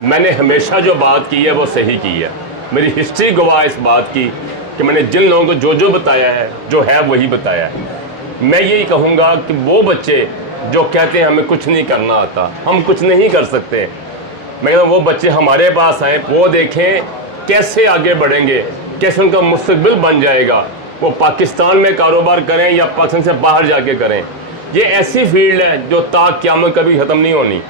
मैंने हमेशा जो बात की है वो सही की है। मेरी हिस्ट्री गवाह इस बात की कि मैंने जिन लोगों को जो जो बताया है जो है वही बताया है। मैं यही कहूँगा कि वो बच्चे जो कहते हैं हमें कुछ नहीं करना आता, हम कुछ नहीं कर सकते, मैं कहता हूँ वो बच्चे हमारे पास आए, वो देखें कैसे आगे बढ़ेंगे, कैसे उनका मुस्तकबिल बन जाएगा। वो पाकिस्तान में कारोबार करें या पाकिस्तान से बाहर जाके करें, ये ऐसी फील्ड है जो क़यामत कभी ख़त्म नहीं होनी।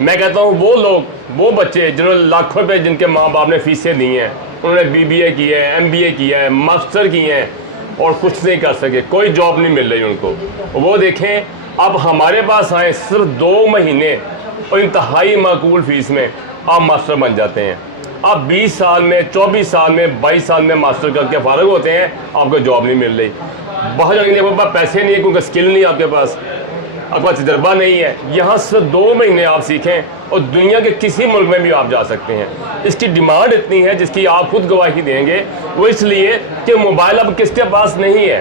मैं कहता हूँ वो लोग, वो बच्चे जिन्होंने लाखों रुपये जिनके माँ बाप ने फीसें दी हैं, उन्होंने BBA किया है, MBA किया है, मास्टर किए हैं और कुछ नहीं कर सके, कोई जॉब नहीं मिल रही उनको, वो देखें अब हमारे पास आए सिर्फ 2 महीने और इंतहाई माकूल फीस में आप मास्टर बन जाते हैं। आप 20 साल में, 24 साल में, 22 साल में मास्टर करके फारग होते हैं, आपको जॉब नहीं मिल रही। बाहर जाने के पास पैसे नहीं है क्योंकि स्किल नहीं है आपके पास, आपका तजर्बा नहीं है। यहाँ से 2 महीने आप सीखें और दुनिया के किसी मुल्क में भी आप जा सकते हैं। इसकी डिमांड इतनी है जिसकी आप खुद गवाही देंगे, वो इसलिए कि मोबाइल अब किसके पास नहीं है।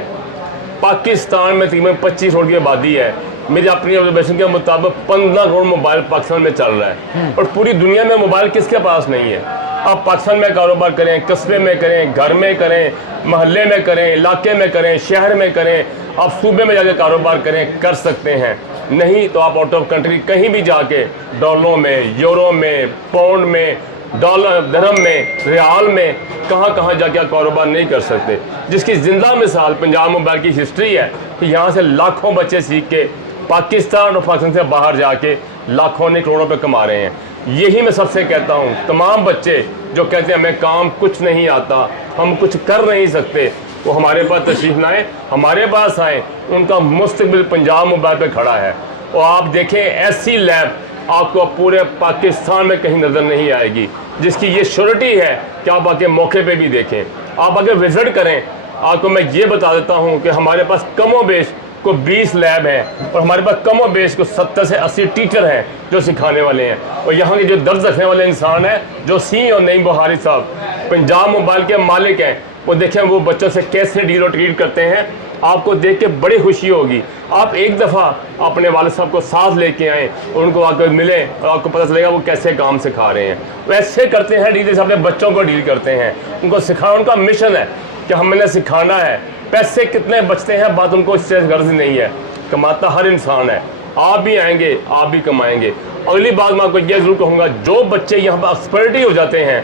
पाकिस्तान में तकरीबन 25 करोड़ की आबादी है, मेरी अपनी ऑब्जर्वेशन के मुताबिक 15 करोड़ मोबाइल पाकिस्तान में चल रहा है और पूरी दुनिया में मोबाइल किसके पास नहीं है। आप पाकिस्तान में कारोबार करें, कस्बे में करें, घर में करें, महल्ले में करें, इलाके में करें, शहर में करें, आप सूबे में जाके कारोबार करें, कर सकते हैं। नहीं तो आप आउट ऑफ कंट्री कहीं भी जाके डॉलरों में, यूरो में, पाउंड में, डॉलर दरहम में, रियाल में, कहाँ कहाँ जाके आप कारोबार नहीं कर सकते। जिसकी जिंदा मिसाल पंजाब मोबाइल की हिस्ट्री है कि यहाँ से लाखों बच्चे सीख के पाकिस्तान और पाकिस्तान से बाहर जाके लाखों ने करोड़ों पे कमा रहे हैं। यही मैं सबसे कहता हूँ, तमाम बच्चे जो कहते हैं हमें काम कुछ नहीं आता, हम कुछ कर नहीं सकते, वो हमारे पास तशरीफ लाएँ, हमारे पास आएँ। उनका मुस्तकबिल पंजाब मोबाइल पे खड़ा है और आप देखें ऐसी लैब आपको पूरे पाकिस्तान में कहीं नज़र नहीं आएगी, जिसकी ये श्योरिटी है कि आप आके मौके पे भी देखें, आप आगे विज़िट करें। आपको मैं ये बता देता हूँ कि हमारे पास कमो बेश को 20 लैब हैं और हमारे पास कमो बेश को 70 से 80 टीचर हैं जो सिखाने वाले हैं। और यहाँ के जो दर्ज रखने वाले इंसान हैं, जो CEO नईम बुखारी साहब पंजाब मोबाइल के मालिक हैं, वो देखें वो बच्चों से कैसे डील और ट्रीट करते हैं। आपको देख के बड़ी खुशी होगी। आप एक दफ़ा अपने वालिद साहब को साथ लेके आएँ और उनको आकर मिलें और आपको पता चलेगा वो कैसे काम सिखा रहे हैं। वैसे करते हैं डील जैसे अपने बच्चों को डील करते हैं, उनको सिखाना उनका मिशन है कि हमने सिखाना है। पैसे कितने बचते हैं बात उनको इससे गर्ज नहीं है, कमाता हर इंसान है। आप भी आएंगे, आप भी कमाएंगे। अगली बात मैं आपको ये ज़रूर कहूँगा, जो बच्चे यहाँ पर एक्सपर्टी हो जाते हैं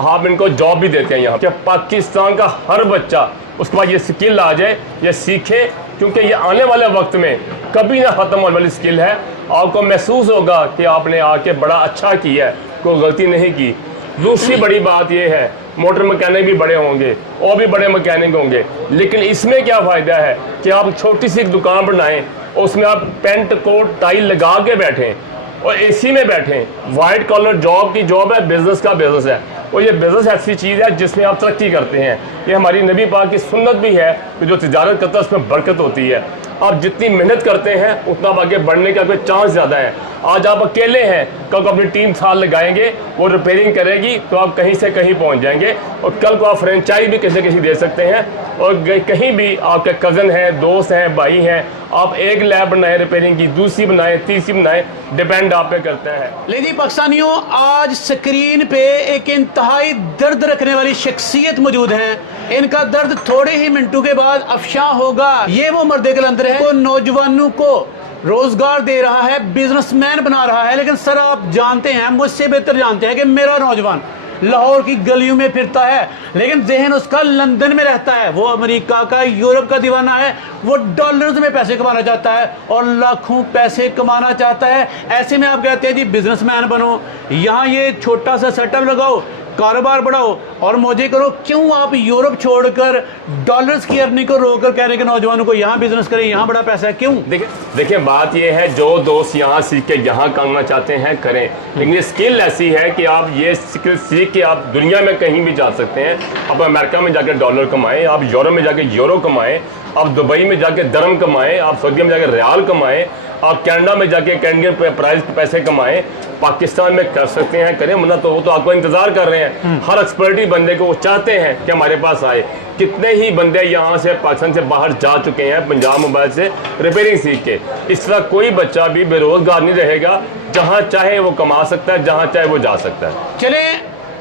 आप इनको जॉब भी देते हैं यहाँ, क्या पाकिस्तान का हर बच्चा उसके बाद ये स्किल आ जाए, ये सीखे, क्योंकि ये आने वाले वक्त में कभी ना ख़त्म होने वाली स्किल है। आपको महसूस होगा कि आपने आके बड़ा अच्छा किया है, कोई गलती नहीं की। दूसरी बड़ी बात यह है, मोटर मैकेनिक भी बड़े होंगे और भी बड़े मैकेनिक होंगे, लेकिन इसमें क्या फ़ायदा है कि आप छोटी सी एक दुकान बनाएं और उसमें आप पेंट कोट टाई लगा के बैठें और AC में बैठें। वाइट कॉलर जॉब की जॉब है, बिज़नेस का बिज़नेस है, और ये बिज़नेस ऐसी चीज़ है जिसमें आप तरक्की करते हैं। ये हमारी नबी पाक की सुन्नत भी है कि जो तिजारत करता है उसमें बरकत होती है। आप जितनी मेहनत करते हैं उतना आगे बढ़ने का कोई चांस ज़्यादा है। आज आप अकेले हैं, कल को अपनी टीम साथ लगाएंगे, वो रिपेयरिंग करेगी तो आप कहीं से कहीं पहुंच जाएंगे और कल को आप फ्रेंचाइज भी किसी किसी दे सकते हैं। और कहीं भी आपके कज़न हैं, दोस्त हैं, भाई हैं, आप एक लैब बनाएं रिपेयरिंग की, दूसरी बनाएं, तीसरी बनाएं, डिपेंड आप पे करता है। लेकिन पाकिस्तानियों, आज स्क्रीन पे एक इंतहाई दर्द रखने वाली शख्सियत मौजूद है। इनका दर्द थोड़े ही मिनटों के बाद अफशा होगा। ये वो मर्द कलंदर है, वो नौजवानों को रोजगार दे रहा है, बिजनेसमैन बना रहा है। लेकिन सर आप जानते हैं, मुझसे बेहतर जानते हैं कि मेरा नौजवान लाहौर की गलियों में फिरता है, लेकिन जहन उसका लंदन में रहता है। वो अमेरिका का, यूरोप का दीवाना है। वो डॉलर्स में पैसे कमाना चाहता है और लाखों पैसे कमाना चाहता है। ऐसे में आप कहते हैं जी बिजनेसमैन बनो, यहाँ ये छोटा सा सेटअप लगाओ, कारोबार बढ़ाओ और मौजे करो। क्यों आप यूरोप छोड़कर डॉलर्स की अर्निंग को रोककर कह रहे हैं कि नौजवानों को यहाँ बिजनेस करें, यहाँ बड़ा पैसा है? क्यों? देखिए बात यह है, जो दोस्त यहाँ सीख के यहाँ करना चाहते हैं करें, लेकिन ये स्किल ऐसी है कि आप ये स्किल सीख के आप दुनिया में कहीं भी जा सकते हैं। आप अमेरिका में जाकर डॉलर कमाएं, आप यूरोप में जाकर यूरो कमाएं, आप दुबई में जाके दरम कमाएं, आप सऊदी में जाकर रियाल कमाएं, आप कनाडा में जाके कैनेडियन प्राइस के पैसे कमाएं, पाकिस्तान में कर सकते हैं करें, वरना तो वो तो आपको इंतजार कर रहे हैं। हर एक्सपर्टी बंदे को वो चाहते हैं कि हमारे पास आए। कितने ही बंदे यहाँ से पाकिस्तान से बाहर जा चुके हैं पंजाब मोबाइल से रिपेयरिंग सीख के। इस तरह कोई बच्चा भी बेरोजगार नहीं रहेगा, जहाँ चाहे वो कमा सकता है, जहाँ चाहे वो जा सकता है। चले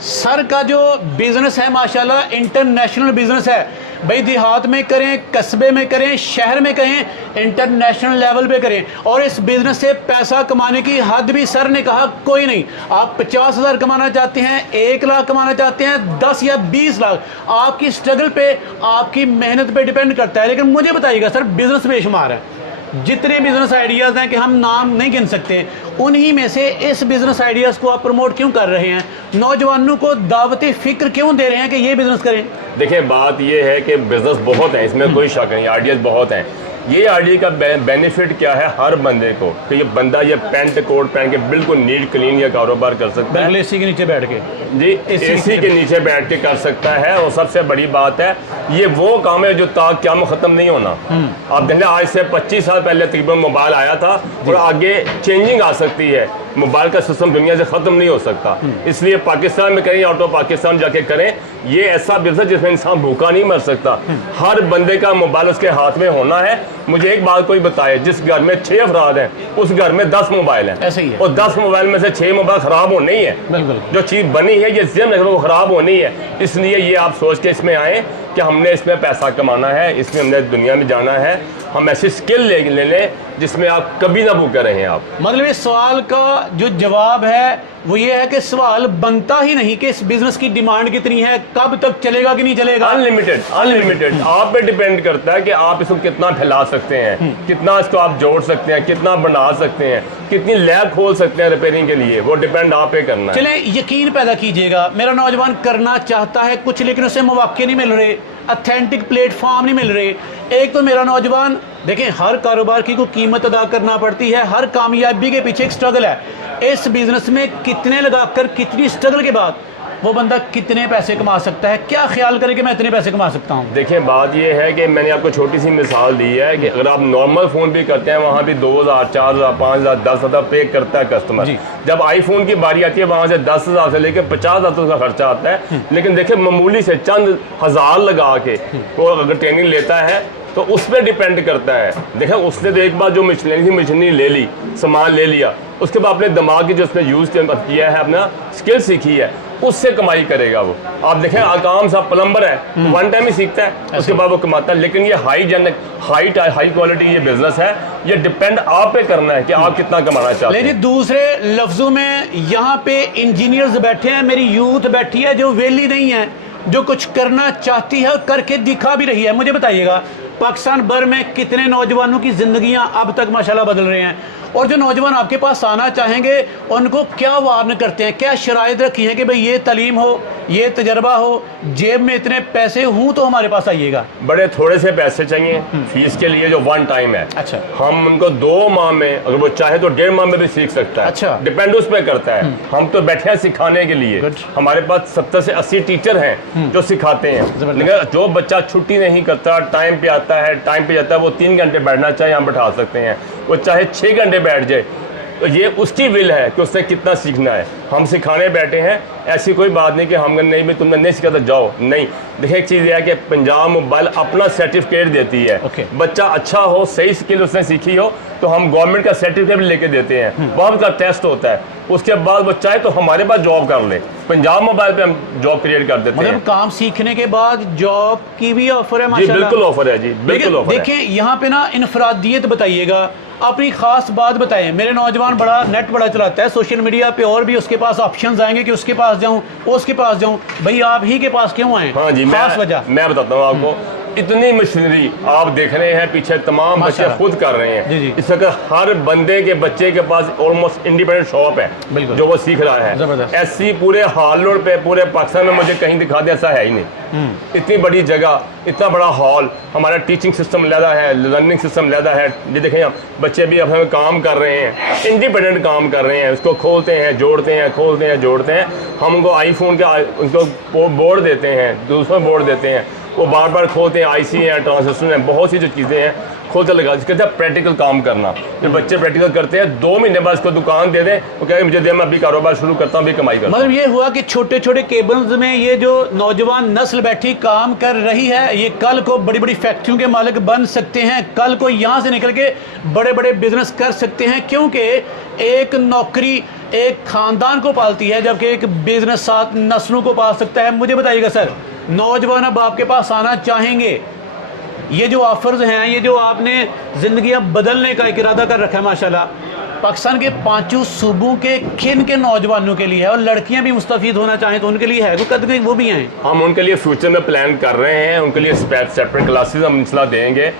सर का जो बिजनेस है माशाल्लाह इंटरनेशनल बिजनेस है भाई, देहात में करें, कस्बे में करें, शहर में करें, इंटरनेशनल लेवल पे करें। और इस बिजनेस से पैसा कमाने की हद भी सर ने कहा कोई नहीं। आप 50,000 कमाना चाहते हैं, 1 लाख कमाना चाहते हैं, 10 या 20 लाख, आपकी स्ट्रगल पे, आपकी मेहनत पे डिपेंड करता है। लेकिन मुझे बताइएगा सर, बिजनेस बेशुमार है, जितने बिजनेस आइडियाज़ हैं कि हम नाम नहीं गिन सकते, उन्हीं में से इस बिजनेस आइडियाज़ को आप प्रमोट क्यों कर रहे हैं? नौजवानों को दावती फिक्र क्यों दे रहे हैं कि ये बिजनेस करें? देखिए बात ये है कि बिजनेस बहुत है, इसमें कोई शक नहीं, आइडियाज़ बहुत हैं। ये आइडिया का बेनिफिट क्या है हर बंदे को कि ये बंदा ये पैंट कोट पहन के बिल्कुल नीट क्लीन ये कारोबार कर सकता है, एसी के नीचे बैठ के। जी एसी के नीचे बैठ के कर सकता है। और सबसे बड़ी बात है, ये वो काम है जो ताक़यामत ख़त्म नहीं होना। आप देख लें, आज से 25 साल पहले तकरीबन मोबाइल आया था और आगे चेंजिंग आ सकती है। मोबाइल का सिस्टम दुनिया से ख़त्म नहीं हो सकता, इसलिए पाकिस्तान में करें, आउट ऑफ पाकिस्तान जाके करें। ये ऐसा बिजनेस जिसमें इंसान भूखा नहीं मर सकता। हर बंदे का मोबाइल उसके हाथ में होना है। मुझे एक बात कोई बताए, जिस घर में 6 अफराद हैं उस घर में 10 मोबाइल हैं, ऐसे ही है। और 10 मोबाइल में से 6 मोबाइल ख़राब होने ही है। बिल्कुल, जो चीज़ बनी है ये जिम रखने को ख़राब होनी है। इसलिए ये आप सोच के इसमें आए कि हमने इसमें पैसा कमाना है, इसमें हमने दुनिया में जाना है। हम ऐसी स्किल ले लें जिसमें आप कभी ना भूखे रहें। आप मतलब इस सवाल का जो जवाब है वो ये है कि सवाल बनता ही नहीं कि इस बिजनेस की डिमांड कितनी है, कब तक चलेगा कि नहीं चलेगा। अनलिमिटेड आप पे डिपेंड करता है कि आप इसको कितना फैला सकते हैं, कितना इसको आप जोड़ सकते हैं, कितना बना सकते हैं, कितनी लैब खोल सकते हैं रिपेयरिंग के लिए, वो डिपेंड आप पे करना है। चले यकीन पैदा कीजिएगा, मेरा नौजवान करना चाहता है कुछ लेकिन उसे मौके नहीं मिल रहे, ऑथेंटिक प्लेटफॉर्म नहीं मिल रहे। एक तो मेरा नौजवान देखें, हर कारोबार की कोई कीमत अदा करना पड़ती है, हर कामयाबी के पीछे एक स्ट्रगल है। इस बिजनेस में कितने लगाकर, कितनी स्ट्रगल के बाद वो बंदा कितने पैसे कमा सकता है? क्या ख्याल करे कि मैं इतने पैसे कमा सकता हूँ? देखिए बात ये है कि मैंने आपको छोटी सी मिसाल दी है कि अगर आप नॉर्मल फ़ोन भी करते हैं, वहाँ भी 2,000, 4,000, 5,000, 10,000 पे करता है कस्टमर। जब आईफोन की बारी आती है, वहाँ से 10,000 से लेकर 50,000 तक का खर्चा आता है। लेकिन देखिए मामूली से चंद हज़ार लगा के वो अगर ट्रेनिंग लेता है तो उस पर डिपेंड करता है। देखें उसने तो एक बार जो मशीनरी ले ली, सामान ले लिया, उसके बाद अपने दिमाग की जो उसने यूज़ किया है, अपना स्किल सीखी है, उससे कमाई करेगा वो। आप देखें आकाम साहब प्लम्बर है, वन टाइम ही सीखता है, उसके बाद वो कमाता है। लेकिन ये हाई क्वालिटी ये बिजनेस है, ये डिपेंड आप पे करना है कि आप कितना कमाना चाहते हैं। लेकिन दूसरे लफ्जों में यहाँ पे इंजीनियर्स बैठे हैं, मेरी यूथ बैठी है जो वेली नहीं है, जो कुछ करना चाहती है और करके दिखा भी रही है। मुझे बताइएगा पाकिस्तान भर में कितने नौजवानों की जिंदगियां अब तक माशाल्लाह बदल रहे हैं, और जो नौजवान आपके पास आना चाहेंगे उनको क्या वार्न करते हैं, क्या शराइत रखी है कि भाई ये तालीम हो, ये तजर्बा हो, जेब में इतने पैसे हों तो हमारे पास आइएगा? बड़े थोड़े से पैसे चाहिए फीस के लिए, जो वन टाइम है। अच्छा, हम उनको 2 माह में, अगर वो चाहे तो 1.5 माह में भी सीख सकता है। अच्छा, डिपेंड उस पर करता है। हम तो बैठे हैं सिखाने के लिए, हमारे पास 70 से 80 टीचर हैं जो सिखाते हैं। लेकिन जो बच्चा छुट्टी नहीं करता, टाइम पे आता है, टाइम पे जाता है, वो 3 घंटे बैठना चाहे हम बैठा सकते हैं, वो चाहे 6 घंटे बैठ जाए, तो ये उसकी विल है कि उसने कितना सीखना है। हम सिखाने बैठे हैं, ऐसी कोई बात नहीं कि हम नहीं भी तुमने नहीं सीखा तो जाओ, नहीं। देखिए एक चीज़ यह है कि पंजाब मोबाइल अपना सर्टिफिकेट देती है। बच्चा अच्छा हो, सही स्किल उसने सीखी हो, तो हम गवर्नमेंट का सर्टिफिकेट लेके देते हैं, वहाँ का टेस्ट होता है, उसके बाद वो चाहे तो हमारे पास जॉब कर ले। पंजाब मोबाइल पे हम जॉब क्रिएट कर देते हैं। मतलब काम सीखने के बाद जॉब की भी ऑफर है? जी बिल्कुल ऑफर है, जी बिल्कुल ऑफर है। देखिए यहाँ पे ना इनफरादियत बताइएगा, अपनी खास बात बताएं। मेरे नौजवान बड़ा नेट बड़ा चलाता है, सोशल मीडिया पे, और भी उसके पास ऑप्शंस आएंगे कि उसके पास जाऊं, उसके पास जाऊं, भाई आप ही के पास क्यों आए? हाँ जी, खास वजह मैं बताता हूँ आपको। इतनी मशीनरी आप देख रहे हैं पीछे, तमाम बच्चे खुद कर रहे हैं। इस वक्त हर बंदे के बच्चे के पास ऑलमोस्ट इंडिपेंडेंट शॉप है जो वो सीख रहा है। ऐसी पूरे हाल रोड पे पूरे पाकिस्तान में मुझे कहीं दिखा दे, ऐसा है ही नहीं। इतनी बड़ी जगह, इतना बड़ा हॉल, हमारा टीचिंग सिस्टम लैदा है, लर्निंग सिस्टम लैदा है। ये देखें आप, बच्चे भी अपने काम कर रहे हैं, इंडिपेंडेंट काम कर रहे हैं, उसको खोलते हैं, जोड़ते हैं, खोलते हैं, जोड़ते हैं। हम उनको आईफोन का उनको बोर्ड देते हैं, दूसरा बोर्ड देते हैं, वो बार बार खोलते हैं, आईसी हैं, ट्रांजिस्टर हैं, बहुत सी जो चीज़ें हैं खोलते लगा, कहते हैं प्रैक्टिकल काम करना। फिर बच्चे प्रैक्टिकल करते हैं, 2 महीने बाद इसको दुकान दे दें, वो कहें मुझे दे, मैं अभी कारोबार शुरू करता हूँ, अभी कमाई करता हूँ। मतलब ये हुआ कि छोटे छोटे केबल्स में ये जो नौजवान नस्ल बैठी काम कर रही है, ये कल को बड़ी बड़ी फैक्ट्रियों के मालिक बन सकते हैं, कल को यहाँ से निकल के बड़े बड़े बिजनेस कर सकते हैं, क्योंकि एक नौकरी एक खानदान को पालती है, जबकि एक बिजनेस 7 नस्लों को पाल सकता है। मुझे बताइएगा सर, नौजवान अब आपके पास आना चाहेंगे, ये जो ऑफर्स हैं, ये जो आपने ज़िंदगियां बदलने का एक इरादा कर रखा है माशाल्लाह, पाकिस्तान के 5 सूबों के किन के नौजवानों के लिए है, और लड़कियां भी मुस्तफीद होना चाहें तो उनके लिए है, कद वो भी हैं? हम उनके लिए फ्यूचर में प्लान कर रहे हैं, उनके लिए सेपरेट क्लासेस हम इंशाल्लाह देंगे।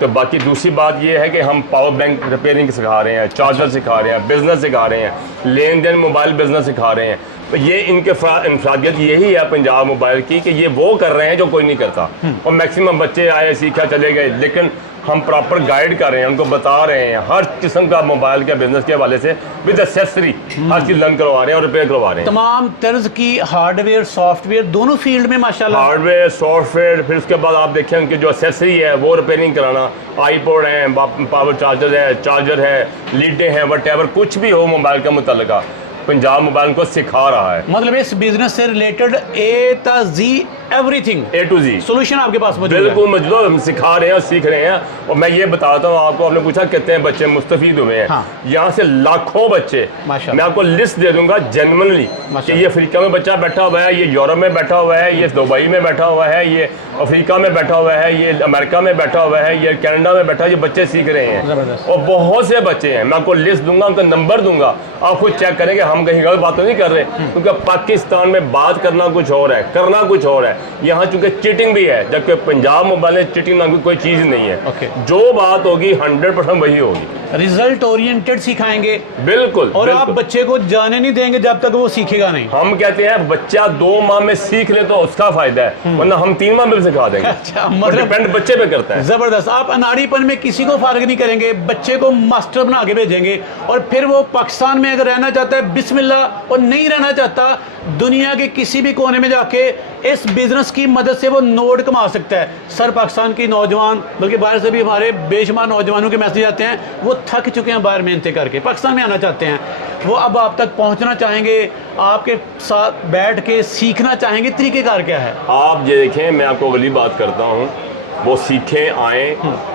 तो बाकी दूसरी बात ये है कि हम पावर बैंक रिपेयरिंग सिखा रहे हैं, चार्जर सिखा रहे हैं, बिज़नेस सिखा रहे हैं, लेन देन मोबाइल बिज़नेस सिखा रहे हैं। तो ये इनके इंफरादियत यही है पंजाब मोबाइल की कि ये वो कर रहे हैं जो कोई नहीं करता। और मैक्सिमम बच्चे आए, सीखा, चले गए, लेकिन हम प्रॉपर गाइड कर रहे हैं, उनको बता रहे हैं हर किस्म का मोबाइल के बिजनेस के हवाले से with accessory her cheese learn करवा रहे हैं और रिपेयर करवा रहे हैं। तमाम तर्ज की हार्डवेयर सॉफ्टवेयर दोनों फील्ड में माशाल्लाह। हार्डवेयर, सॉफ्टवेयर, फिर उसके बाद आप देखें उनकी जो एक्सेसरी है वो रिपेयरिंग कराना, आईपोड है, पावर चार्जर है, लीडें हैं, वट कुछ भी हो मोबाइल का मुतल्लिका, पंजाब मोबाइल को सिखा रहा है। मतलब इस बिजनेस से रिलेटेड ए ता जी everything, A to Z solution आपके पास मौजूद है। बिल्कुल मौजूद है, हम सिखा रहे हैं, सीख रहे हैं। और मैं ये बताता हूँ आपको, आपने पूछा कितने हैं बच्चे मुस्तफीद हुए हैं। हाँ। यहाँ से लाखों बच्चे, माशाल्लाह। मैं आपको लिस्ट दे दूंगा जेन्युइनली कि ये अफ्रीका में बच्चा बैठा हुआ है, ये यूरोप में बैठा हुआ है, ये दुबई में बैठा हुआ है, ये अफ्रीका में बैठा हुआ है, ये अमेरिका में बैठा हुआ है, ये कनाडा में बैठा है, ये बच्चे सीख रहे हैं। जबरदस्त। और बहुत से बच्चे हैं, मैं आपको लिस्ट दूंगा, उनका नंबर दूंगा, आप खुद चेक करेंगे, हम कहीं गलत बात तो नहीं कर रहे, क्योंकि पाकिस्तान में बात करना कुछ और है, करना कुछ और है। यहाँ चूंकि चीटिंग भी है, जबकि पंजाब मोबाइल में चीटिंग नाम की कोई चीज़ नहीं है। Okay. जो बात होगी 100% वही होगी। रिजल्ट ओरिएंटेड सिखाएंगे, बिल्कुल। और बिल्कुल। आप बच्चे को जाने नहीं देंगे जब तक वो सीखेगा नहीं। हम कहते हैं बच्चा 2 माह में सीख ले तो उसका फायदा है, वरना हम 3 माह में भी सिखा देंगे। अच्छा, मतलब डिपेंड बच्चे पे करता है। जबरदस्त। आप अनाड़ीपन में किसी को फारिग नहीं करेंगे, बच्चे को मास्टर बना के भेजेंगे, और फिर वो पाकिस्तान में अगर रहना चाहता है बिस्मिल्लाह, और नहीं रहना चाहता दुनिया के किसी भी कोने में जाके इस बिजनेस की मदद से वो नोट कमा सकता है। सर, पाकिस्तान की नौजवान, बल्कि बाहर से भी हमारे बेशुमार नौजवानों के मैसेज आते हैं, वो थक चुके हैं बाहर मेहनतें करके, पाकिस्तान में आना चाहते हैं, वो अब आप तक पहुंचना चाहेंगे, आपके साथ बैठ के सीखना चाहेंगे, तरीक़ेकार क्या है? आप ये देखें, मैं आपको अगली बात करता हूँ, वो सीखें, आएँ।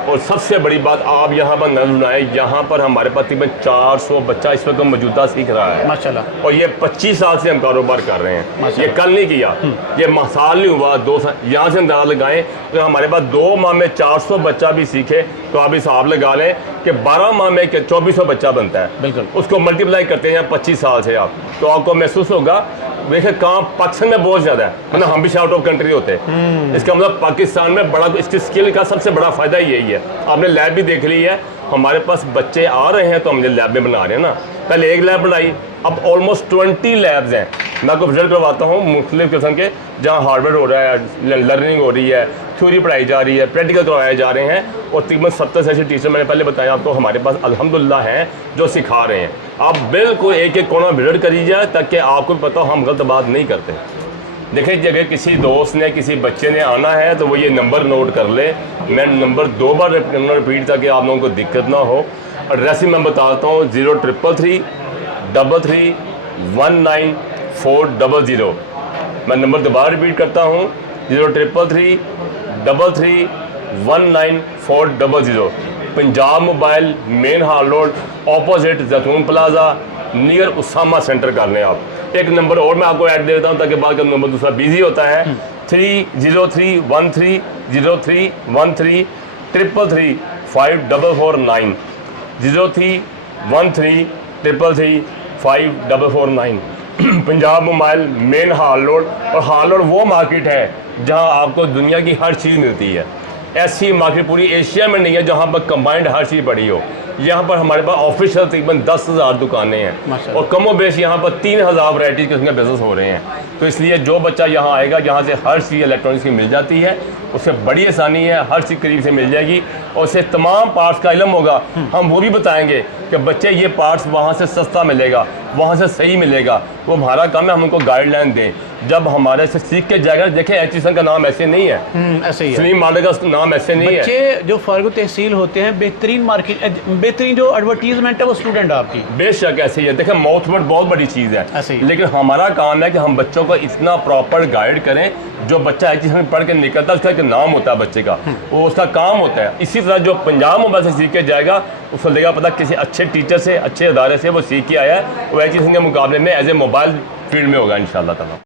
और सबसे बड़ी बात, आप यहाँ पर नजर बनाएं, यहाँ पर हमारे पास तकरीबन 400 बच्चा इस वक्त मौजूदा सीख रहा है माशाल्लाह। और ये 25 साल से हम कारोबार कर रहे हैं, ये माशाल्लाह। कल नहीं किया, ये साल नहीं हुआ, 2 साल। यहाँ से अंदाजा लगाएं तो हमारे पास 2 माह में 400 बच्चा भी सीखे तो आप हिसाब लगा लें कि 12 माह में 2400 बच्चा बनता है। बिल्कुल। उसको मल्टीप्लाई करते हैं 25 साल से आप, तो आपको महसूस होगा देखिए काम पाकिस्तान में बहुत ज़्यादा है, मतलब हम भी आउट ऑफ कंट्री होते हैं। इसका मतलब पाकिस्तान में बड़ा, इसकी स्किल का सबसे बड़ा फ़ायदा यही है। आपने लैब भी देख ली है, हमारे पास बच्चे आ रहे हैं तो हम लैब में बना रहे हैं ना। पहले 1 लैब बनाई, अब ऑलमोस्ट 20 लैब्स हैं। मैं आपको विजिट करवाता हूँ मुख्तलिफ किस्म के, जहाँ हार्डवेयर हो रहा है, लर्निंग हो रही है, थ्योरी पढ़ाई जा रही है, प्रैक्टिकल करवाए जा रहे हैं। और तकरीबन 70 से ऐसे टीचर मैंने पहले बताया आपको हमारे पास अल्हम्दुलिल्लाह हैं जो सिखा रहे हैं। आप बिल्कुल एक कोना विजिट करिए ताकि आपको पता हो हम गलत बात नहीं करते। देखिए, अगर किसी दोस्त ने, किसी बच्चे ने आना है तो वो ये नंबर नोट कर ले। मैं नंबर 2 बार रिपीट ताकि आप लोगों को दिक्कत ना हो। एड्रेस मैं बताता हूँ, 0333 33 19400। मैं नंबर दोबारा रिपीट करता हूँ, 0333 33 19400। पंजाब मोबाइल, मेन हाल रोड, ऑपोजिट जैतून प्लाजा, नियर उसामा सेंटर कर लें आप। एक नंबर और मैं आपको ऐड दे देता हूँ ताकि बाद का नंबर दूसरा बिजी होता है, 30313 0313 333 5449 0313 333 5449। पंजाब मोबाइल, मेन हाल रोड। और हाल रोड वो मार्केट है जहां आपको दुनिया की हर चीज़ मिलती है। ऐसी मार्केट पूरी एशिया में नहीं है जहां पर कंबाइंड हर चीज़ पड़ी हो। यहाँ पर हमारे पास ऑफिशियल तकरीबन 10,000 दुकानें हैं और कमो बेश यहाँ पर 3,000 वैरायटीज़ के उसमें बिजनेस हो रहे हैं। तो इसलिए जो बच्चा यहाँ आएगा, यहाँ से हर चीज़ इलेक्ट्रॉनिक्स की मिल जाती है, उससे बड़ी आसानी है, हर चीज़ करीब से मिल जाएगी और उससे तमाम पार्ट्स का इल्म होगा। हम वो भी बताएंगे कि बच्चे ये पार्ट्स वहाँ से सस्ता मिलेगा, वहाँ से सही मिलेगा। वो हमारा काम है हम उनको गाइडलाइन दें। जब हमारे से सीख के जाएगा, देखें एचसन का नाम ऐसे नहीं है, ऐसे ही है। सलीम मालिक का नाम ऐसे नहीं है। बच्चे जो फारुक तहसील होते हैं, बेहतरीन मार्केट, बेहतरीन जो एडवर्टीजमेंट है वो स्टूडेंट आपकी। बेशक ऐसे ही है। देखें माउथ वर्ड बहुत बड़ी चीज़ ऐसे है, ही। लेकिन हमारा काम है कि हम बच्चों को इतना प्रॉपर गाइड करें, जो बच्चा एचसन पढ़ के निकलता है उसका एक नाम होता है बच्चे का, वो उसका काम होता है। इसी तरह जो पंजाब मोबाइल से सीख के जाएगा उसको लगेगा पता किसी अच्छे टीचर से, अच्छे अदारे से वो सीख के आया है, वो एचसन के मुकाबले में एज ए मोबाइल फील्ड में होगा इंशाअल्लाह ताला।